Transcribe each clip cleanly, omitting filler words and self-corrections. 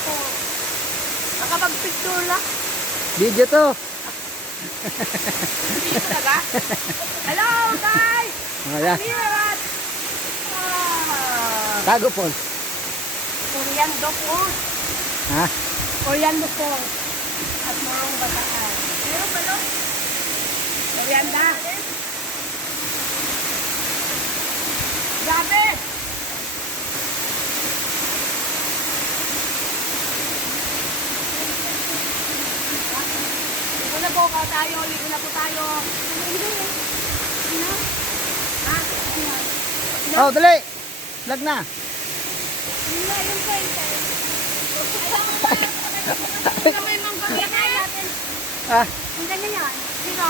ako. Nakapag-picture lang. Video to. Hindi talaga. Hello guys! Ayan. I'm here at Tago Falls. Coriando Falls. Ha? Coriando Falls. At Morong Bataan. Meron ba doon? Corianda. Grabe! Ligo na po ka tayo. Ligo na po tayo. Ha? Oh, dali. Vlog na. Sino may mangga natin? Ah, Ang ganyan yan. Sino?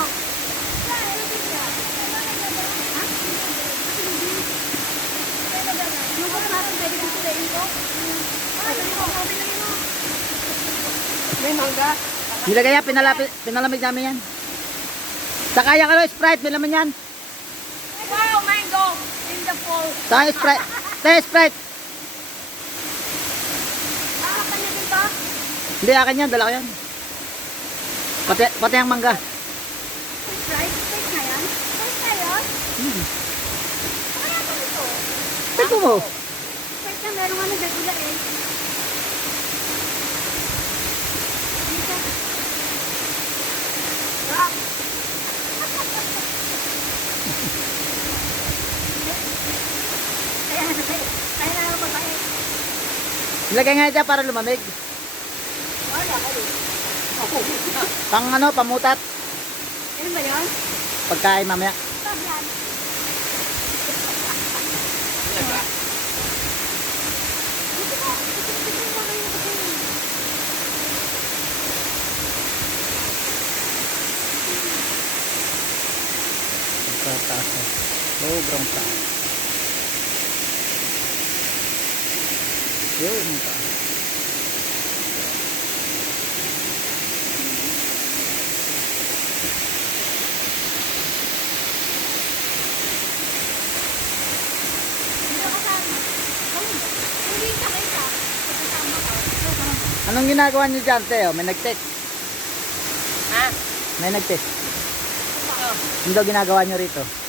Lubos natin, pwede kong tulayin ko. May mangga? nilagay yan. Pinalamig namin yan. Sa kaya ka Sprite. May laman yan. Wow, mango! In the fall. Sa Sprite. Tayo Sprite. Kakapan niya din ba? Hindi, akin yan. Dala ko yan. Pati ang mangga. Sprite? Sprite na yan? Sprite na yan? Kaya ito ito? Ito mo. Sprite na meron nga nagdagula eh. Rock! Kaya na ako babae. Nilagay nga dyan para lumamig. Wala ka rin. Pang ano, pamutat. Ano ba yun? Pagkain mamaya. Tablan. Taas na. Sobrang taas. Yun, ang taas. Anong ginagawa niyo dyan, Teo? May nag-text. Ha? May nag-text. Ano daw ginagawa niyo rito?